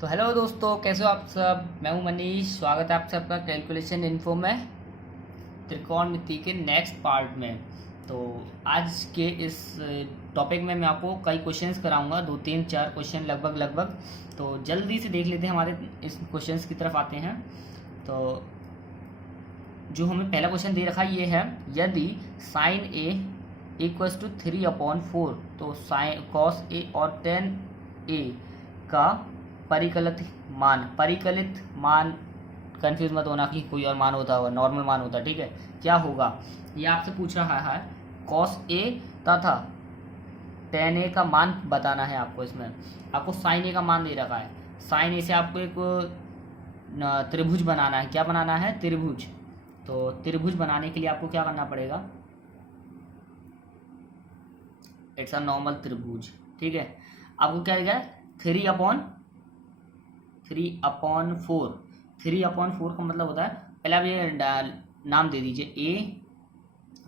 तो हेलो दोस्तों, कैसे हो आप सब। मैं हूं मनीष। स्वागत है आप सबका कैलकुलेशन इन्फो में, त्रिकोणमिति के नेक्स्ट पार्ट में। तो आज के इस टॉपिक में मैं आपको कई क्वेश्चंस कराऊंगा, 2 3 4 क्वेश्चन लगभग। तो जल्दी से देख लेते हैं, हमारे इस क्वेश्चंस की तरफ आते हैं। तो जो हमें पहला क्वेश्चन दे रखा है ये है, यदि साइन ए इक्वल्स टू 3/4 तो साइन कॉस ए और टेन ए का परिकलित मान कंफ्यूज मत होना कि कोई और मान होता होगा, नॉर्मल मान होता है, ठीक है। क्या होगा ये आपसे पूछ रहा है। कॉस ए तथा टेन ए का मान बताना है आपको। इसमें आपको साइन ए का मान दे रखा है। साइन ए से आपको एक त्रिभुज बनाना है। क्या बनाना है? त्रिभुज। तो त्रिभुज बनाने के लिए आपको क्या करना पड़ेगा? इट्स अ नॉर्मल त्रिभुज, ठीक है। आपको क्या दिया है? 3/4। 3/4 का मतलब होता है, पहले आप ये नाम दे दीजिए, ए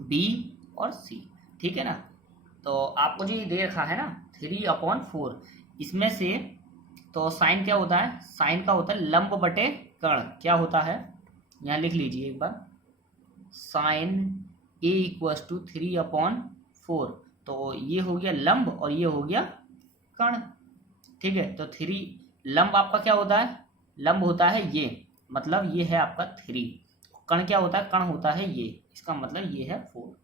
बी और सी, ठीक है ना। तो आपको जो ये दे रखा है ना 3/4, इसमें से तो साइन क्या होता है? साइन का होता है लंब बटे कर्ण। क्या होता है? यहाँ लिख लीजिए एक बार, साइन ए इक्वल्स टू 3/4। तो ये हो गया लंब और ये हो गया कर्ण, ठीक है। तो 3 लंब आपका क्या होता है? लंब होता है ये, मतलब ये है आपका 3। कर्ण क्या होता है? कर्ण होता है ये, इसका मतलब ये है 4।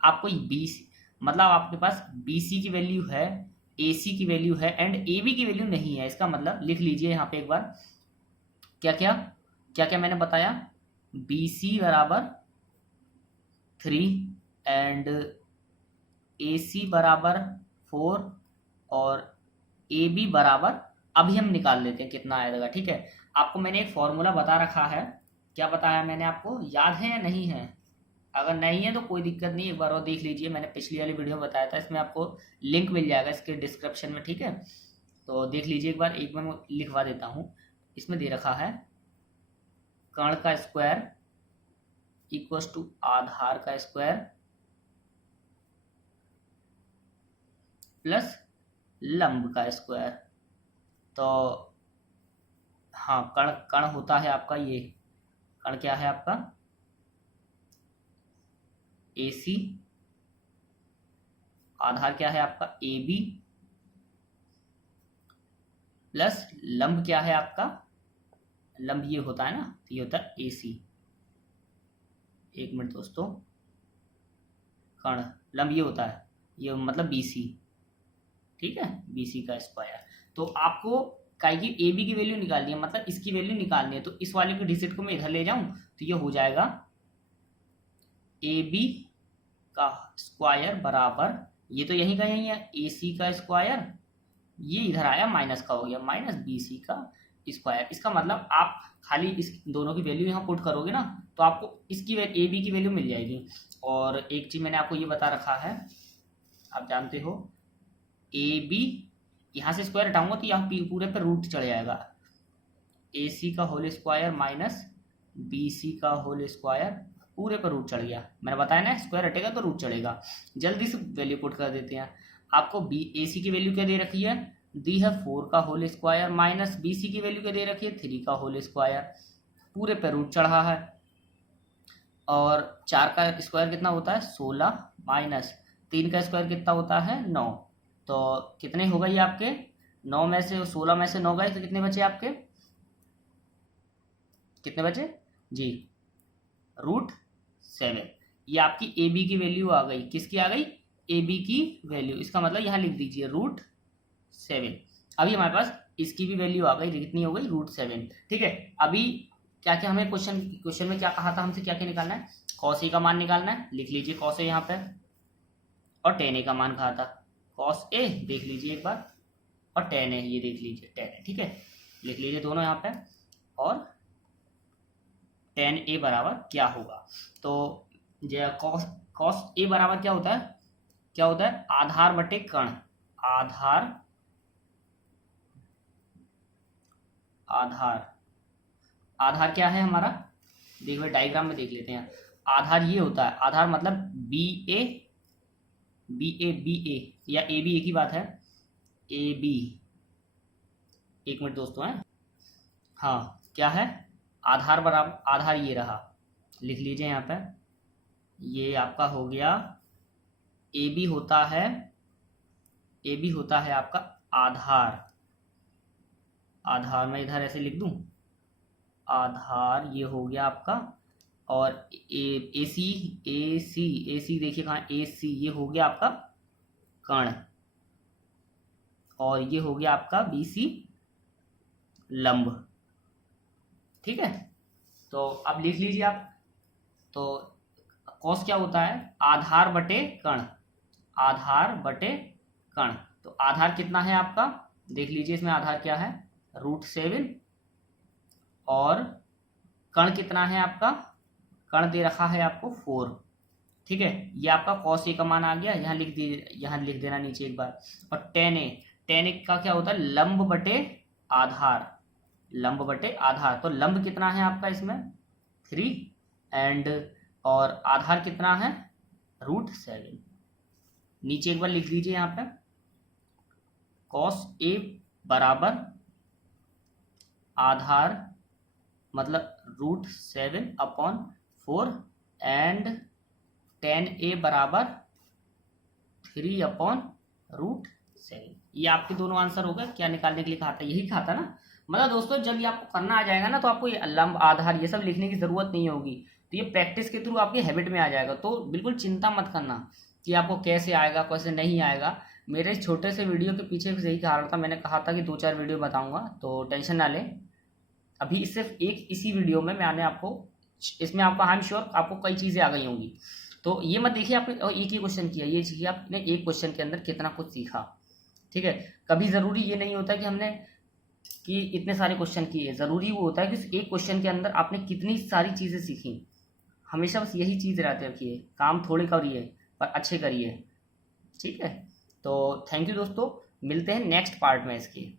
आपको BC मतलब आपके पास BC की वैल्यू है, AC की वैल्यू है एंड AB की वैल्यू नहीं है। इसका मतलब लिख लीजिए यहाँ पे एक बार, क्या क्या मैंने बताया। BC बराबर 3 एंड AC बराबर 4 और AB बराबर, अभी हम निकाल लेते हैं कितना आएगा, ठीक है। आपको मैंने एक फॉर्मूला बता रखा है। क्या बताया मैंने आपको? याद है या नहीं है? अगर नहीं है तो कोई दिक्कत नहीं, एक बार और देख लीजिए। मैंने पिछली वाली वीडियो में बताया था, इसमें आपको लिंक मिल जाएगा इसके डिस्क्रिप्शन में, ठीक है। तो देख लीजिए एक बार, एक बार मैं लिखवा देता हूँ। इसमें दे रखा है कर्ण का स्क्वायर इक्वल्स टू आधार का स्क्वायर प्लस लंब का स्क्वायर। तो हाँ, कर्ण होता है आपका ये, कर्ण क्या है आपका? AC। आधार क्या है आपका? AB प्लस लंब क्या है आपका? लंब ये होता है ना, तो ये होता है AC। एक मिनट दोस्तों, कर्ण लंब ये होता है, ये मतलब BC, ठीक है, BC का स्क्वायर। तो आपको काय की AB की वैल्यू निकालनी है, मतलब इसकी वैल्यू निकालनी है। तो इस वाले के डिजिट को मैं इधर ले जाऊं तो ये हो जाएगा AB का स्क्वायर बराबर, ये तो यही का यही है, AC का स्क्वायर, ये इधर आया माइनस का हो गया, माइनस BC का स्क्वायर। इसका मतलब आप खाली इस दोनों की वैल्यू यहाँ पुट करोगे ना, तो आपको इसकी AB की वैल्यू मिल जाएगी। और एक चीज मैंने आपको ये बता रखा है, आप जानते हो, AB यहाँ से स्क्वायर हटाऊंगा तो यहाँ पूरे पे रूट चढ़ जाएगा। AC का होल स्क्वायर माइनस BC का होल स्क्वायर, पूरे पर रूट चढ़ गया। मैंने बताया ना, स्क्वायर हटेगा तो रूट चढ़ेगा। जल्दी से वैल्यू पुट कर देते हैं। आपको AC की वैल्यू क्या दे रखी है? दी है 4 का होल स्क्वायर माइनस BC की वैल्यू क्या दे रखी है? 3 का होल स्क्वायर, पूरे पे रूट चढ़ा है। और 4 का स्क्वायर कितना होता है? 16 माइनस 3 का स्क्वायर कितना होता है? 9। तो कितने हो गए आपके? 9 में से 16 में से 9 गए तो कितने बचे आपके? कितने बचे जी? √7। ये आपकी AB की वैल्यू आ गई। किसकी आ गई? AB की वैल्यू। इसका मतलब यहाँ लिख दीजिए √7। अभी हमारे पास इसकी भी वैल्यू आ गई, कितनी हो गई? √7, ठीक है। अभी क्या क्या हमें क्वेश्चन में क्या कहा था हमसे, क्या क्या निकालना है? कॉस ए का मान निकालना है। लिख लीजिए कॉस ए यहाँ पे, और टेन ए का मान कहा था। कॉस ए देख लीजिए एक बार, और टेन ए ये देख लीजिए, टेन ए, ठीक है। लिख लीजिए दोनों यहाँ पे। और टेन ए बराबर क्या होगा? तो कॉस ए बराबर क्या होता है? क्या होता है? आधार बटे कर्ण। आधार क्या है हमारा? देखिए डायग्राम में देख लेते हैं। आधार ये होता है, आधार मतलब BA या AB एक ही बात है। AB, एक मिनट दोस्तों है, हाँ क्या है, आधार बराबर, आधार ये रहा, लिख लीजिए यहाँ पे, ये आपका हो गया ए बी होता है, ए बी होता है आपका आधार, आधार मैं इधर ऐसे लिख दूं, आधार ये हो गया आपका, और ए सी, ए सी, ए सी देखिए कहाँ, ए सी ये हो गया आपका कण, और ये हो गया आपका बी सी लंब। ठीक है, तो अब लिख लीजिए आप, तो कॉस क्या होता है, आधार बटे कण, आधार बटे कण, तो आधार कितना है आपका, देख लीजिए इसमें आधार क्या है, √7, और कण कितना है आपका, कण दे रखा है आपको 4। ठीक है, ये आपका कॉस ए का मान आ गया, यहाँ लिख दीजिए, यहाँ लिख देना नीचे एक बार। और tan a, tan a का क्या होता है, लंब बटे आधार, लंब बटे आधार, तो लंब कितना है आपका इसमें 3, एंड और आधार कितना है √7। नीचे एक बार लिख दीजिए यहाँ पे, कॉस ए बराबर आधार मतलब √7/4 एंड tan a बराबर 3/√7। ये आपके दोनों आंसर हो गए। क्या निकालने के लिए कहा था, यही कहा था ना। मतलब दोस्तों जब ये आपको करना आ जाएगा ना, तो आपको ये लंब आधार ये सब लिखने की जरूरत नहीं होगी, तो ये प्रैक्टिस के थ्रू आपकी हैबिट में आ जाएगा। तो बिल्कुल चिंता मत करना कि आपको कैसे आएगा कैसे नहीं आएगा। मेरे छोटे से वीडियो के पीछे यही कारण था, मैंने कहा था कि 2-4 वीडियो बताऊंगा, तो टेंशन ना लें। अभी सिर्फ एक इसी वीडियो में मैंने आपको, इसमें आपका आई एम श्योर आपको कई चीज़ें आ गई होंगी। तो ये मत देखिए आपने एक ही क्वेश्चन किया, ये चाहिए आपने एक क्वेश्चन के अंदर कितना कुछ सीखा। ठीक है, कभी ज़रूरी ये नहीं होता कि हमने कि इतने सारे क्वेश्चन किए, ज़रूरी वो होता है कि एक क्वेश्चन के अंदर आपने कितनी सारी चीज़ें सीखी। हमेशा बस यही चीज़ रहती रखिए, काम थोड़े करिए पर अच्छे करिए। ठीक है, तो थैंक यू दोस्तों, मिलते हैं नेक्स्ट पार्ट में इसकी।